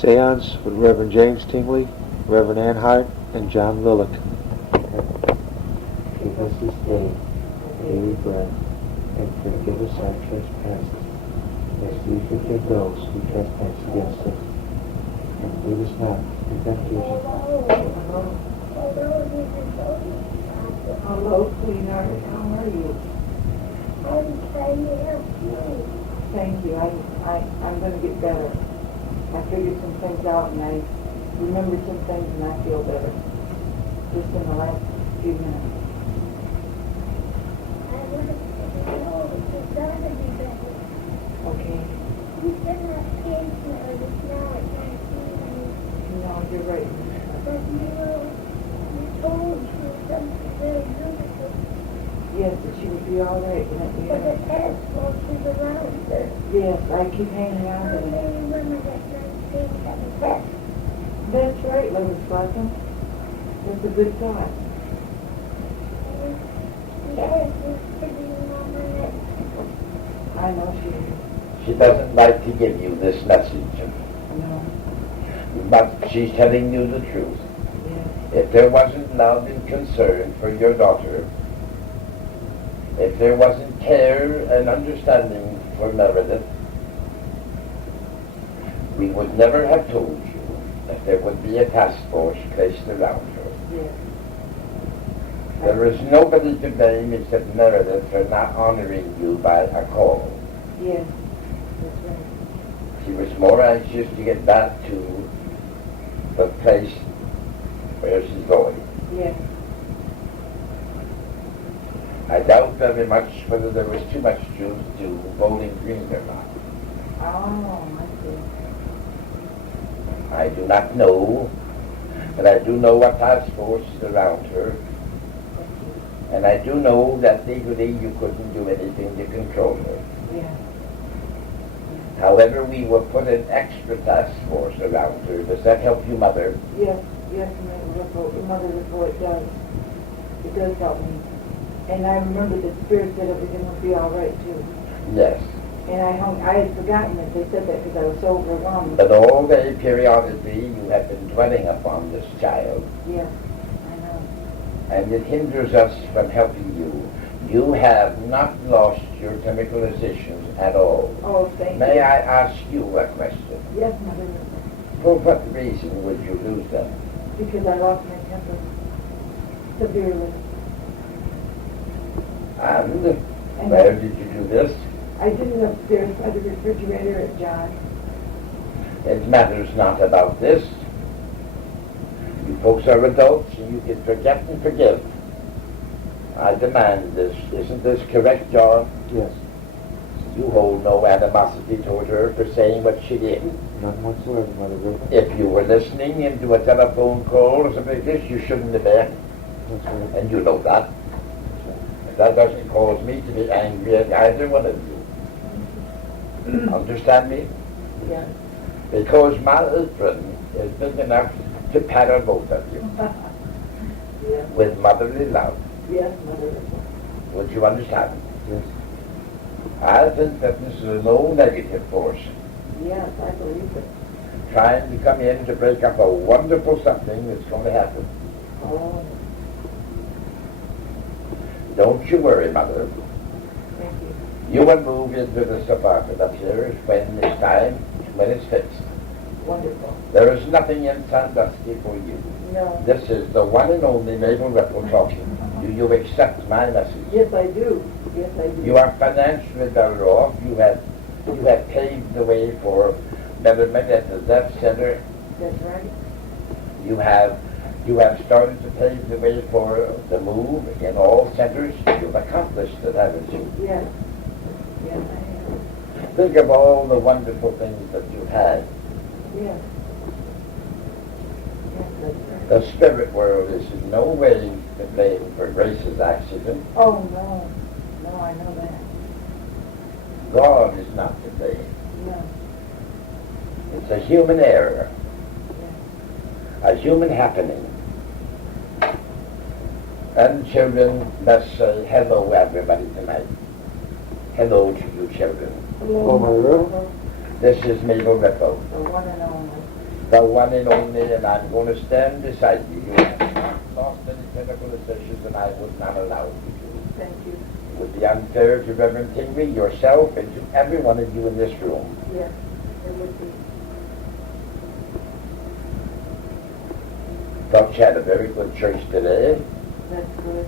Seance with Reverend James Tingley, Reverend Ann Hart, and John Lilek. Give us this day daily bread, and forgive us our trespasses, as we forgive those who trespass against us. And lead us not into temptation. Hello, sweetheart. How are you? I'm trying to help you. Thank you. I'm going to get better. I figured some things out and I remembered some things and I feel better. Just in the last few minutes. I want to know it's gotta be better. Okay. You said my skin smell is now at 19. No, you're right. But you told me something very beautiful. Yes, that she would be all right. But the asphalt is around her. Yes, I keep hanging on How to it. many women at 19 have a test? That's right, Mrs. Pleasant. That's a good thought. Yes, it's pretty mama. I know she is. She doesn't like to give you this message, No. but she's telling you the truth. Yes. If there wasn't love and concern for your daughter, if there wasn't care and understanding for Meredith, we would never have told you that there would be a task force placed around her. Yes. There is nobody to blame except Meredith for not honoring you by a call. Yes. That's right. She was more anxious to get back to the place where she's going. Yes. I doubt very much whether there was too much juice to Bowling Green or not. Oh, I see. I do not know, but I do know what task force is around her, and I do know that legally you couldn't do anything to control her. Yeah. However, we will put an extra task force around her. Does that help you, Mother? Yes, Mother Riffle, it does. It does help me. And I remember the Spirit said everything would be all right, too. Yes. And I had forgotten that they said that because I was so overwhelmed. But all day, periodically, you have been dwelling upon this child, Yes, I know. and it hinders us from helping you. You have not lost your chemical decisions at all. Oh, thank you. May I ask you a question? Yes, Mother Riffle. For what reason would you lose them? Because I lost my temper severely. And And where did you do this? I did it upstairs by the refrigerator at John. It matters not about this. You folks are adults and you can forget and forgive. I demand this. Isn't this correct, John? Yes, You hold no animosity toward her for saying what she did. none whatsoever, Mother Riffle. If you were listening into a telephone call or something like this, you shouldn't have been, That's right. and you know that. That's right. That doesn't cause me to be angry at either one of you. Understand me? Yes. Because my apron is big enough to paddle both of you Yes. with motherly love. Yes, Mother Riffle. Would you understand? Yes. I think that this is a low negative force Yes, I believe it. trying to come in to break up a wonderful something that's going to happen. Oh, Don't you worry, Mother. thank you. You will move into this apartment up here when it's time, when it's fixed. Wonderful. There is nothing in Sandusky for you. No. This is the one and only Mabel Riffle talking. Do you accept my message? Yes, I do. Yes, I do. You are financially better off. You have paved the way for betterment at the deaf center. That's right. You have started to pave the way for the move in all centers. You've accomplished it, haven't you? Yes. Yes, I have. Think of all the wonderful things that you've had. Yes. Yes, that's right. The spirit world is in no way to blame for Grace's accident. Oh, no. No, I know that. God is not to blame. No. It's a human error, Yes. a human happening. And children, let's say hello everybody tonight. Hello to you children. Hello, Mother Riffle. This is Mabel Riffle. The one and only. the one and only, and I'm going to stand beside you. You have not lost any clinical assertions, and I would not allow you to. Thank you. It would be unfair to Reverend Tingley, yourself, and to every one of you in this room. Yes, it would be. Thought you had a very good church today. That's good.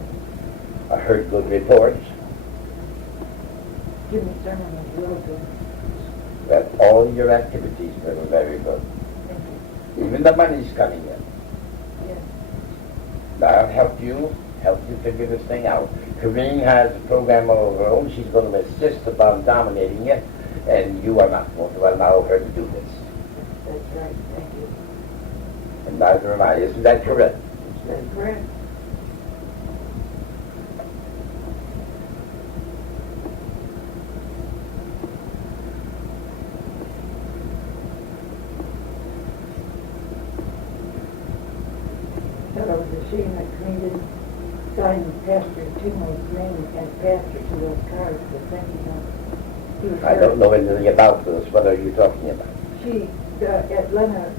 I heard good reports Jimmy's sermon was really good. that all your activities were very good. Thank you. Even the money's coming in. Yes. I'll help you figure this thing out. Corrine has a program of her own. She's going to insist upon dominating it, and you are not going to allow her to do this. That's right. Thank you. And neither am I. Isn't that correct? That's correct. I thought it was a shame that Green didn't sign Pastor Tingley's name as pastor to those cards, but thank you. He was I don't know anything about this. What are you talking about? She, at Lena's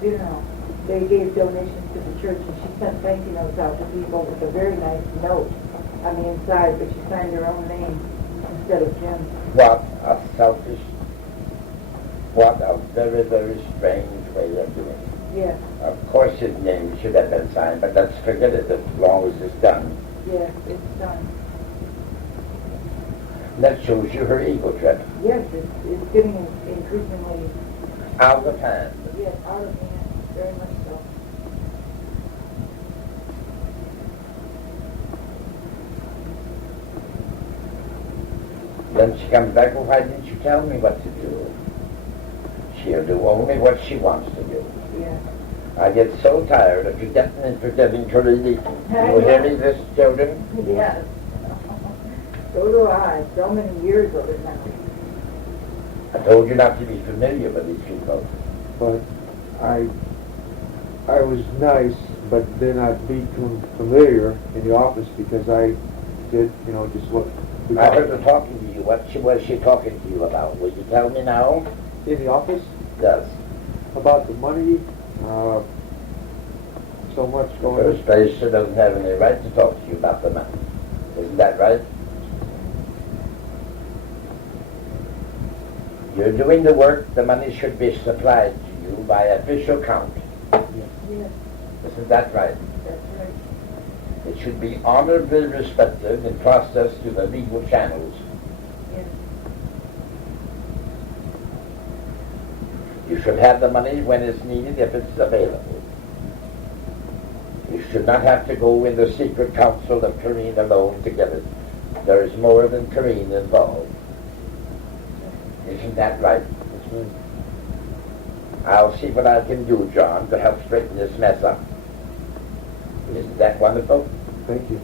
funeral, they gave donations to the church, and she sent thank you notes out to people with a very nice note on the inside, but she signed her own name instead of Jim's. What a selfish, what a very, very strange way of doing it. Yes, Of course his name should have been signed, but let's forget it as long as it's done. yes, it's done. That shows you her ego trip. Yes, it's getting increasingly, Out of hand. yes, out of hand, very much so. Then she comes back, well, why didn't you tell me what to do? She'll do only what she wants to do. Yes. I get so tired of forgetting and forgetting to read. You hear me, this children? Yes. So do I, so many years of it now. I told you not to be familiar with these people. But I was nice, but then I'd be too familiar in the office because I did, just what we I heard talked her talking to you. What was she talking to you about? Will you tell me now? in the office Yes. about the money, so much going First base doesn't have any right to talk to you about the money. Isn't that right? You're doing the work, the money should be supplied to you by official count. Yes, Isn't that right? that's right. It should be honorably respected and processed through the legal channels. Yes, You should have the money when it's needed if it's available. You should not have to go in the secret council of Corrine alone to get it. There is more than Corrine involved. Isn't that right? That's right. I'll see what I can do, John, to help straighten this mess up. Isn't that wonderful? Thank you.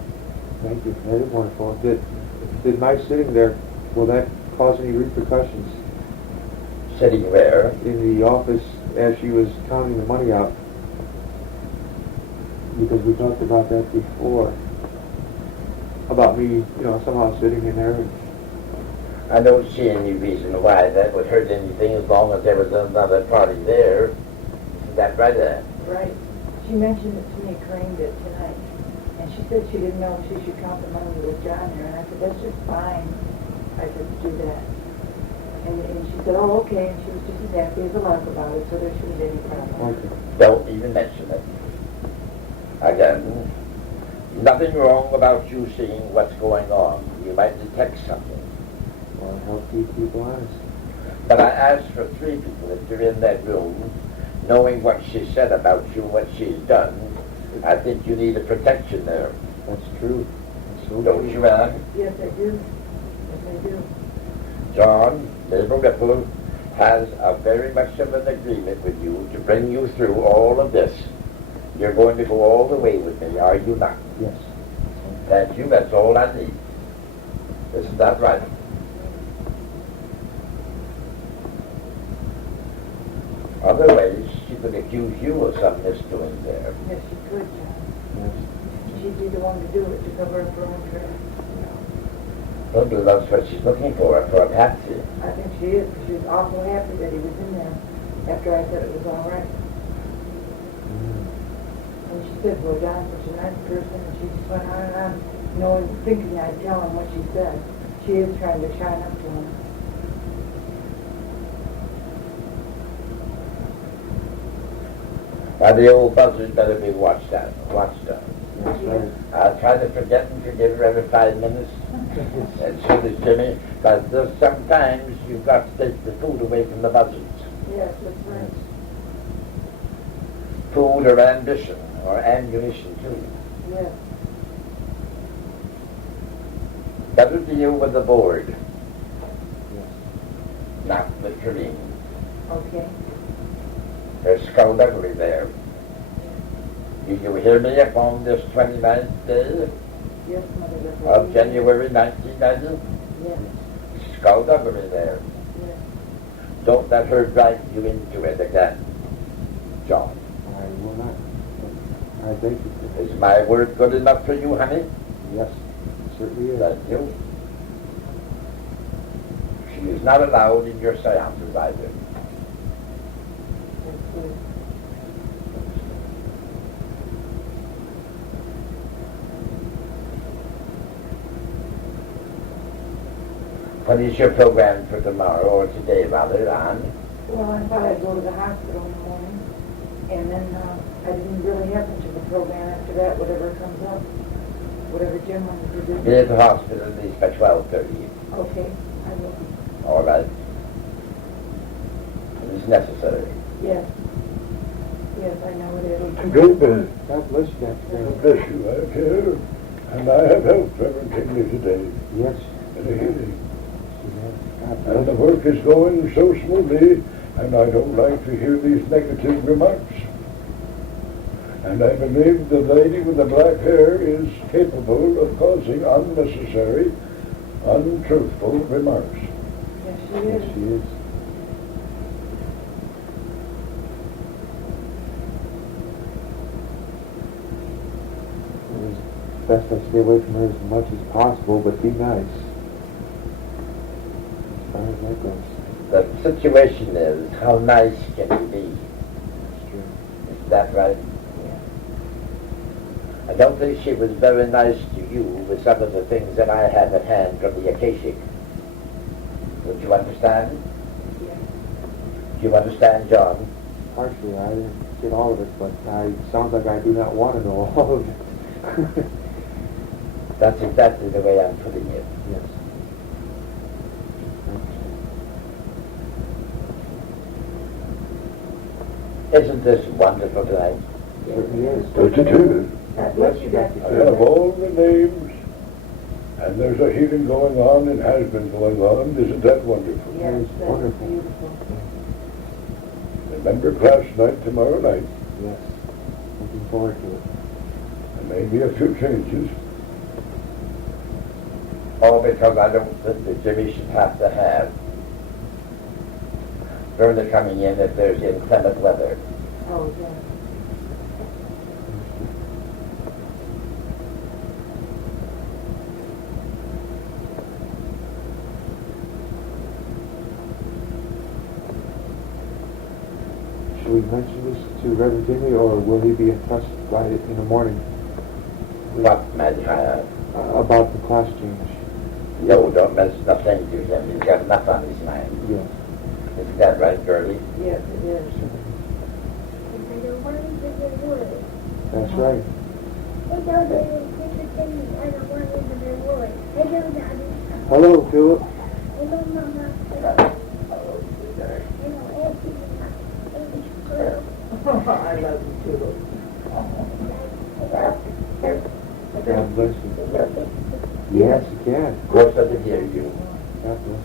Thank you. That is wonderful. Did my sitting there, will that cause any repercussions Sitting where? in the office as she was counting the money out? Because we talked about that before. About me, somehow sitting in there. I don't see any reason why that would hurt anything as long as there was another party there. Isn't that right, Ann? right. She mentioned it to me, Corinne did tonight, and she said she didn't know if she should count the money with John there, and I said, that's just fine. I said, to do that. And she said, oh, okay, and she was just as happy as a lark about it, so there shouldn't be any problem. Okay. Don't even mention it. Again, nothing wrong about you seeing what's going on. You might detect something. Well, help keep people honest. But I asked for 3 people if you're in that room, knowing what she said about you, what she's done. I think you need a protection there. That's true. That's so Don't true. you, Ann? Yes, I do. Yes, I do. John, Mabel Riffle has a very much of an agreement with you to bring you through all of this. You're going to go all the way with me, are you not? Yes. Thank you, that's all I need. Isn't that right? Otherwise, she could accuse you of some misdoing there. Yes, she could, John. Yes. She'd be the one to do it, to cover up her own tracks. Nobody loves what she's looking for a patsy. I think she is, because she was awful happy that he was in there. after I said it was all right. Mm. And she said, well, John's such a nice person, and she just went on and on, knowing, thinking I'd tell him what she said. She is trying to shine up to him. Now the old buzzard better be watched out. That's right. I'll try to forget and forgive her every 5 minutes. And so does Jimmy. But there's sometimes you've got to take the food away from the buzzards. Yes, that's right. Food or ambition or ammunition too. Yes. Better deal with the board, Yes. not with Kareem. Okay. There's skullduggery there. Do you hear me upon this 29th day Yes, Mother. That's of right. January 1990? Yes. Skullduggery there. Yes. Don't let her drag you into it again, John. I will not. I thank you. Is my word good enough for you, honey? Yes, it certainly is. Thank you. She is not allowed in your seances either. That's good. What is your program for tomorrow, or today rather, on? Well, I thought I'd go to the hospital in the morning, and then I didn't really have much of a program after that, whatever comes up, whatever Jim wanted to do. Be at the hospital at least by 12:30. Okay, I will. All right. It is necessary. Yes. Yes, I know it is. Greta, God bless you, Dr. God bless you, I'm here, and I have helped Reverend Tingley today Yes. in the healing. God And the bless work is going so smoothly, and I don't like to hear these negative remarks. And I believe the lady with the black hair is capable of causing unnecessary, untruthful remarks. Yes, she you. Yes, is. she is. It's best I stay away from her as much as possible, but be nice. As far as that goes. The situation is, how nice can you be? That's true. Is that right? Yeah. I don't think she was very nice to you with some of the things that I have at hand from the Akashic. Would you understand? Yeah. Do you understand, John? Partially, I didn't get all of it, but it sounds like I do not want to know all of it. That's exactly the way I'm putting it. Yes. Isn't this wonderful tonight? Yes, Certainly is. Dr. Taylor, God bless you, Dr. I Taylor. have all the names, and there's a healing going on, and has been going on. Isn't that wonderful? Yes, It's that's wonderful. beautiful. Remember class night tomorrow night. Yes. Looking forward to it. There may be a few changes. All because I don't think that Jimmy should have to have further coming in if there's inclement weather. Oh, yeah. Should we mention this to Reverend Tingley, or will he be impressed by it in the morning What, Magic? about the class change? No, don't mention nothing to him. He's got enough on his mind. Yes. Isn't that right, girlie? Yes, it is. I don't want to give the word. That's right. I know that it's things I don't want to give the word. I know that. Hello, Philip. I know Mama. I know Auntie. Auntie girl. I love you too. God bless you. Yes, you can. Of course I can hear you. God bless.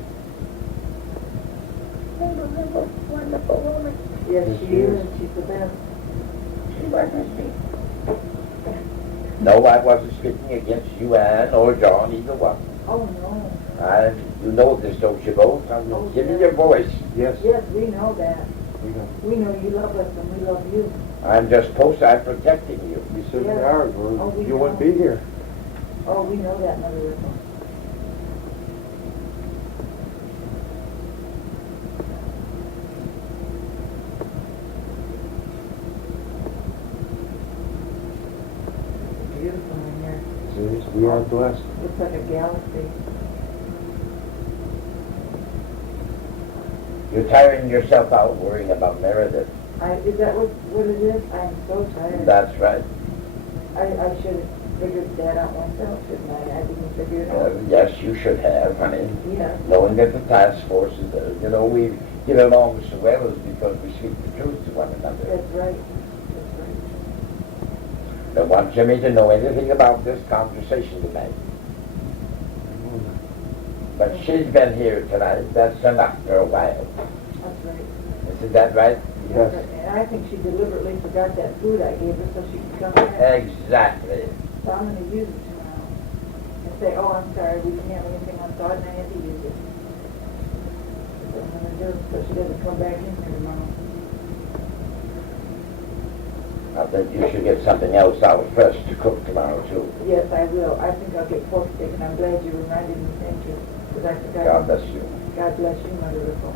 I know Mama, wonderful woman. Yes, Yes, she she is, is. and she's the best. She wasn't me. No, I wasn't speaking against you, Ann, or John, either one. Oh, no. And you know this, don't you both? Oh, Give me yeah. your voice. Yes. Yes, we know that. We know. We know you love us and we love you. I'm just I'm protecting you. You certainly Yes. are, or Oh, we you wouldn't know. be here. Oh, we know that, Mother Riffle. We are blessed. Looks like a galaxy. You're tiring yourself out worrying about Meredith. Is that what it is? I'm so tired. That's right. I should have figured that out myself, shouldn't I? I didn't figure it out. Yes, you should have, honey. Yeah. Knowing that the task force is there. You know, we get along so well is because we speak the truth to one another. That's right. That's right. Don't want Jimmy to know anything about this conversation tonight. But she's been here tonight. That's enough for a while. That's right. Isn't that right? Yes. And I think she deliberately forgot that food I gave her so she could come back. Exactly. So I'm going to use it tomorrow. And say, oh, I'm sorry, we didn't have anything on thought and I had to use it. That's what I'm going to do so she doesn't come back in here tomorrow. I think you should get something else out first to cook tomorrow, too. Yes, I will. I think I'll get pork steak, and I'm glad you reminded me. Thank you. Because I forgot. God bless you. God bless you, Mother Riffle.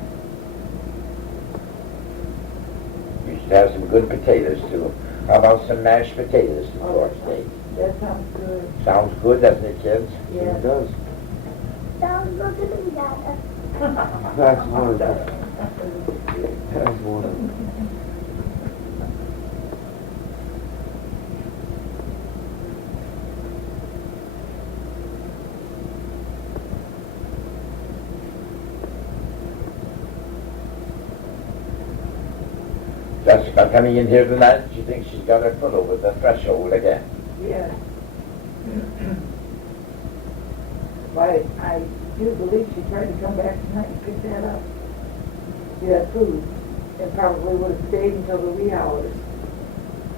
You should have some good potatoes, too. How about some mashed potatoes to Oh, pork steak? that sounds good. Sounds good, doesn't it, kids? Yes. It does. Sounds good to me, Dada. That's wonderful. That's wonderful. Jessica coming in here tonight, she thinks she's got her foot over the threshold again. Yes. But I do believe she tried to come back tonight and pick that up. See that food. And probably would have stayed until the wee hours.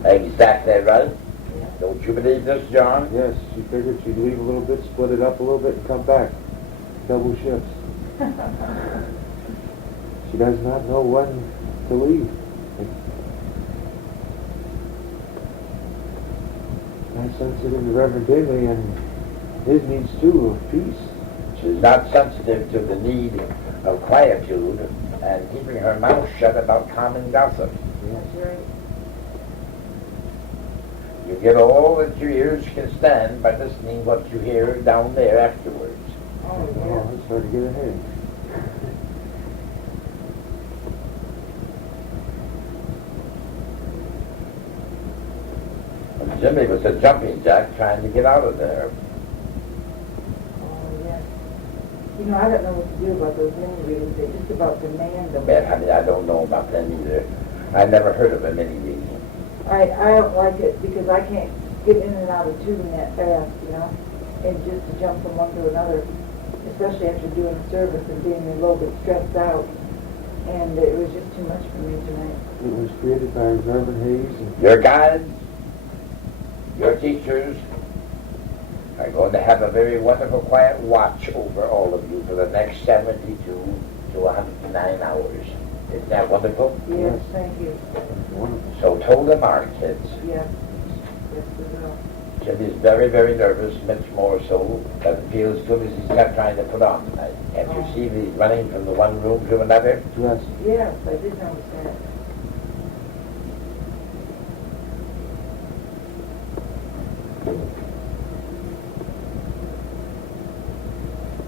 Exactly right. Yeah. Don't you believe this, John? Yes, she figured she'd leave a little bit, split it up a little bit, and come back. Double shifts. She does not know when to leave. I sense it in the Reverend Tingley and his needs too of peace. She's not sensitive to the need of quietude and keeping her mouth shut about common gossip. That's right. You get all that your ears can stand by listening what you hear down there afterwards. Oh, Oh, yeah. it's hard to get ahead. And Jimmy was a jumping jack trying to get out of there. Oh, yes. You know, I don't know what to do about those mini readings. They just about demand them. Man, honey, I don't know about them either. I never heard of a mini reading. I don't like it because I can't get in and out of tune that fast, you know, and just to jump from one to another, especially after doing a service and being a little bit stressed out. And it was just too much for me tonight. It was created by Reverend Hayes and Your guides, your teachers are going to have a very wonderful quiet watch over all of you for the next 72 to 109 hours. Isn't that wonderful? Yes, thank you. wonderful. So toe the mark, kids. Yes. Yes, we will. Jimmy's very, very nervous, much more so. Doesn't feel as good as he's got trying to put on tonight. Can't you see that he's running from the one room to another? Yes. Yes, I did notice that.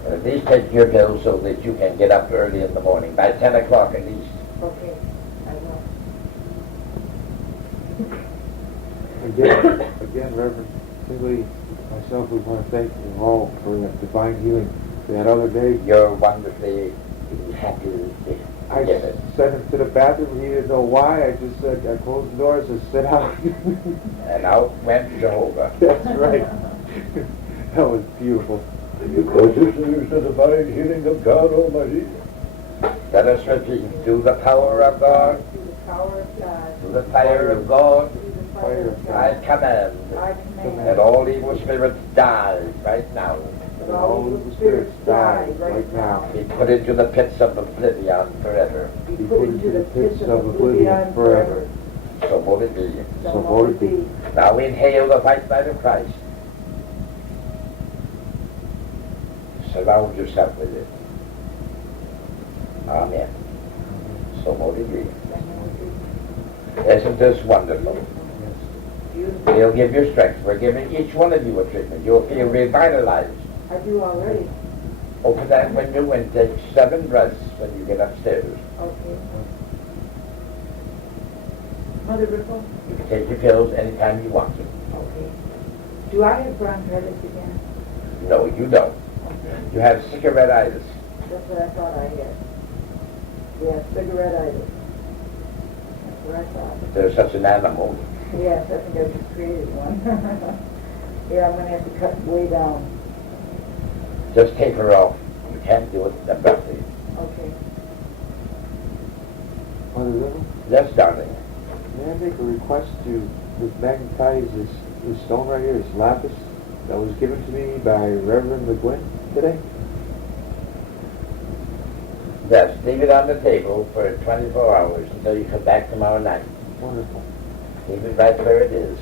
At least take your pills so that you can get up early in the morning, by 10 o'clock at least. Okay, I will. Again, Reverend Tingley, myself, we want to thank you all for that divine healing that other day. You're wonderfully happy. I Get it. sent him to the bathroom. He didn't know why. I just said, I closed the door and said, sit down. And out went Jehovah. That's right. That was beautiful. Because this is the divine healing of God Almighty. Let us repeat, through the power of God, Through the power of God, through the fire of God, through the fire of I God, command I that command all evil spirits die right now. that all evil spirits die right now. Be put into the pits of oblivion forever. Be put into the pits of oblivion forever. So will it be. So mote it be. Now inhale the white light of Christ. Surround yourself with it. Amen. So mote it be. Isn't this wonderful? beautiful. He'll give you strength. We're giving each one of you a treatment. You'll feel revitalized. I do already. Open that window and take 7 breaths when you get upstairs. Okay. Mother Riffle? You can take your pills anytime you want to. Okay. Do I have bronchitis again? No, you don't. Okay. You have cigarettitis. That's what I thought I had. Yeah, cigarettitis. That's what I thought. If there's such an animal. Yes, I think I just created one. Yeah, I'm going to have to cut way down. Just taper off. You can't do it abruptly. Okay. Mother Riffle, Yes, darling. may I make a request to magnetize this stone right here, this lapis, that was given to me by Reverend McGuinn today? Yes, leave it on the table for 24 hours until you come back tomorrow night. Wonderful. Leave it right where it is.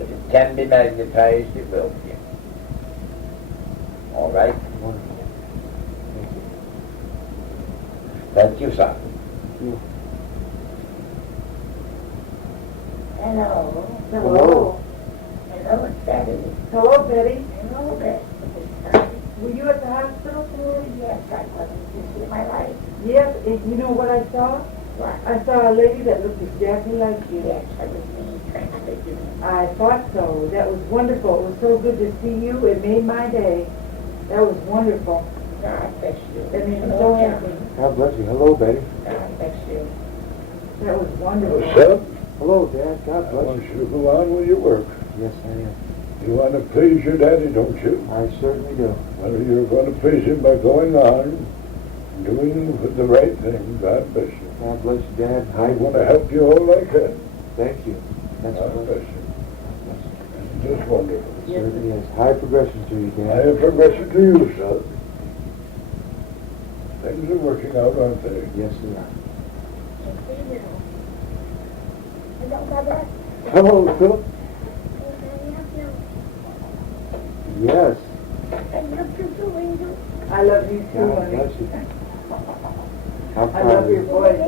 If it can be magnetized, it will be. All right? Wonderful. Thank you. Thank you, son. Thank you. Hello. Hello. Hello, it's Betty. Hello, Betty. Hello, Betty. Were you at the hospital? Yes, I wasn't to see my life. Yes, and you know what I saw? What? I saw a lady that looked exactly like you. Yes, I was being transfigured. I thought so. That was wonderful. It was so good to see you. It made my day. That was wonderful. God bless you. That made me so happy. God bless you. Hello, Betty. God bless you. That was wonderful. What's up? Hello, Dad. God I bless want you. you to go on with your work. Yes, I am. You want to please your daddy, don't you? I certainly do. Well, you're going to please him by going on, doing the right thing. God bless you. God bless you, Dad. I want to help you all I can. Thank you. That's God what bless you. It's just wonderful. it certainly is. High progression to you, I Dad. have progression to you, son. Things are working out, aren't they? Yes, they are. Hello, Mother. Hello, Philip. Can I help you? Yes. I love you too, Angel. I love you too, God honey. bless you. How I proud love of your you. voice.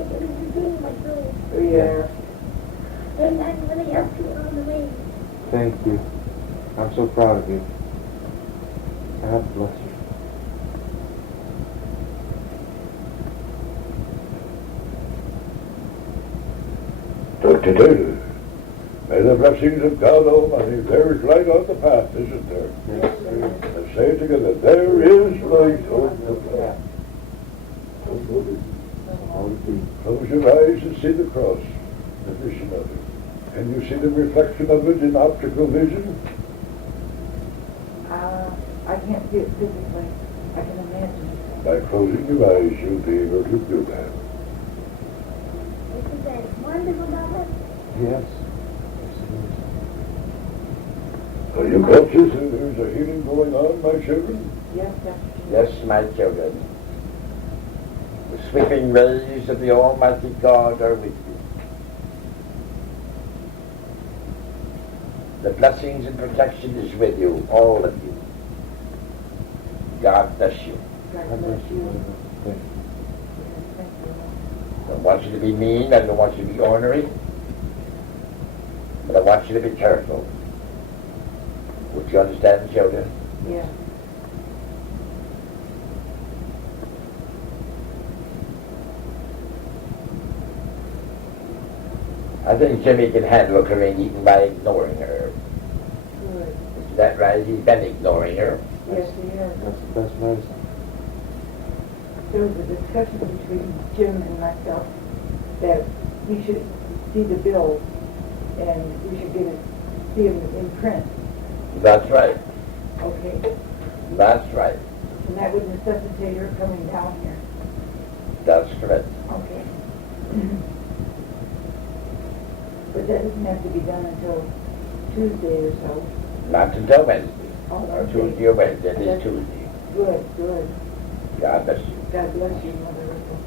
My soul. Yeah. And I'm going to help you all the way. Thank you. I'm so proud of you. God bless you. Dr. Taylor, may the blessings of God Almighty, there is light on the path, isn't there? Yes, sir. Let's say it together, there is light on the path. All the feet. Close your eyes and see the cross, the vision of it. Can you see the reflection of it in optical vision? I can't see it physically. I can imagine. By closing your eyes, you'll be able to do that. Isn't that wonderful, Mother? Yes. Are you conscious that there's a healing going on, my children? Yes, Dr. Yes, my children. The sweeping rays of the Almighty God are with you. The blessings and protection is with you, all of you. God bless you. God God bless bless you. you. Thank you. Thank you. I don't want you to be mean, I don't want you to be ornery, but I want you to be careful. Would you understand, children? Yeah. I think Jimmy can handle Corinne even by ignoring her. Good. Is that right? He's been ignoring her. Yes, he is. That's the best medicine. There was a discussion between Jim and myself that he should see the bills and we should see them in print. That's right. Okay? That's right. And that would necessitate her coming down here. That's correct. Okay. But that doesn't have to be done until Tuesday or so. Not until Wednesday. Oh, Or okay. Tuesday or Wednesday. It is That's- Tuesday. Good, good. God bless you. God bless you, Mother Riffle.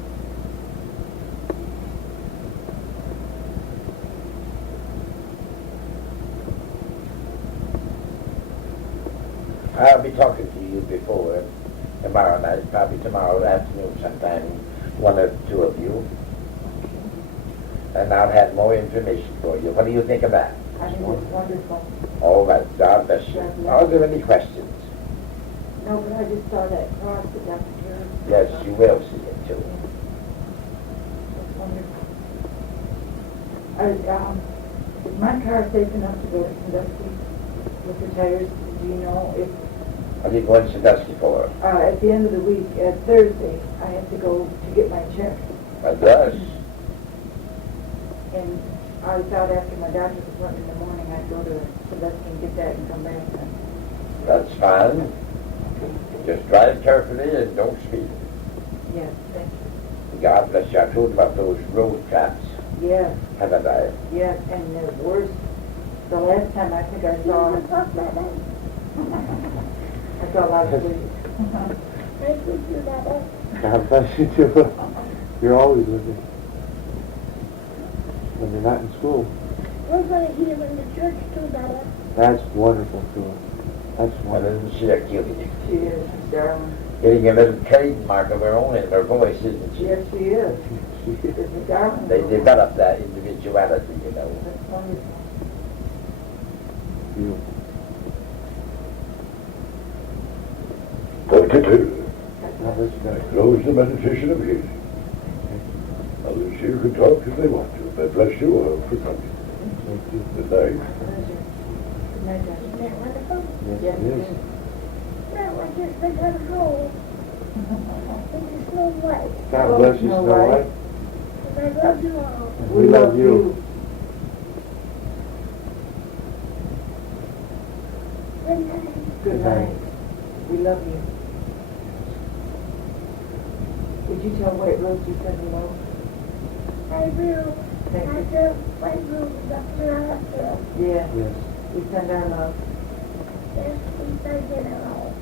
I'll be talking to you before tomorrow night, probably tomorrow afternoon sometime, one or two of you. And I'll have more information for you. What do you think of that? I think it's wonderful. Oh, that, God bless you. Are there any questions? No, but I just saw that cross that Dr. Jerry. Yes, you will see it too. That's wonderful. Is my car safe enough to go to Sandusky with the tires? Do you know if, What are you going to Sandusky for? at the end of the week, Thursday, I have to go to get my check. That does. And I thought after my doctor's appointment in the morning, I'd go to Sandusky and get that and come back then. That's fine. Just drive carefully and don't speed. Yes, thank you. God bless you. I told you about those road traps, Yes, haven't I? yes, and the worst, the last time I think I saw, I saw a lot of police. Thank you, Dada. God bless you too. You're always with me. When you're not in school. We're going to hear in the church too, Dada. That's wonderful too. That's And wonderful. isn't she a cutie? She is, she's darling. Getting a little trademark of her own in her voice, isn't she? Yes, she is. She's a darling. They girl. develop that individuality, you know. That's wonderful. Beautiful. Dr. Taylor, God bless you I guys. close the meditation of healing. Others here can talk if they want to. I bless you all for coming. Thank you. Good night. Pleasure. Good night, Doctor. Isn't that wonderful? Yes, Yes, it is. Now I just think I'm home. In the Snow White. God bless you, Snow White. And I love you all. We love you. Good night. Good night. We love you. Did you tell White Rose you said hello? I will. Thank I you. just wait room Dr. Arthur. Yeah, Yes. we send our love. Yes, we said hello.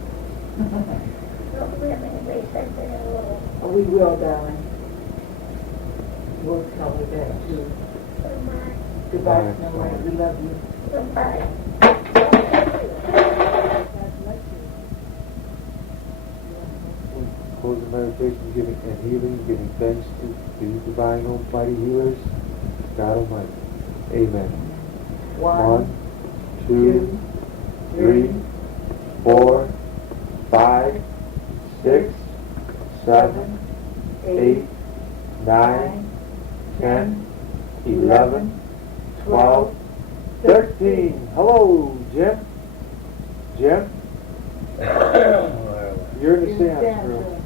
Not really, they said hello. Oh, we will, darling. We'll tell her that too. Goodbye. Goodbye, Snow White. We love you. Goodbye. God bless you. Close the meditation, giving and healing, giving thanks to the divine almighty healers, God Almighty. Amen. 1, 2, 3, 4, 5, 6, 7, 8, 9, 10, 11, 12, 13. Hello, Jim. Jim, you're in the seance room.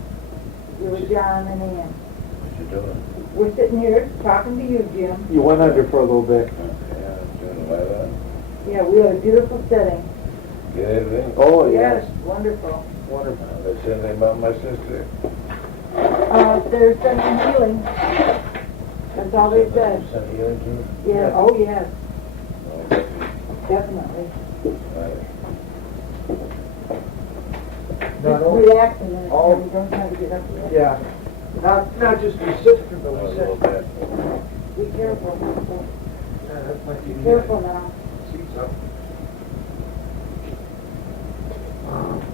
You're with John and Ann. What you doing? We're sitting here talking to you, Jim. You went under for a little bit. Yeah, doing well. Yeah, we have a beautiful setting. Get everything? Oh, Yes, yes. wonderful. Wonderful. They said anything about my sister? There's some healing. That's all they said. Some healing too? Yeah, oh yes, Oh, definitely. right. Just relaxing and we don't have to get up yet. Yeah. Not just your sister, but A we little said. bit. Be careful. Yeah, that might Be be careful now. See something.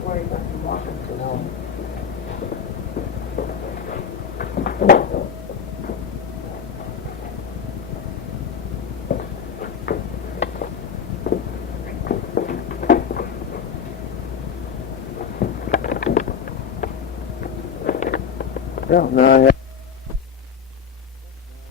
Worry about them walking so long. Yeah, no, I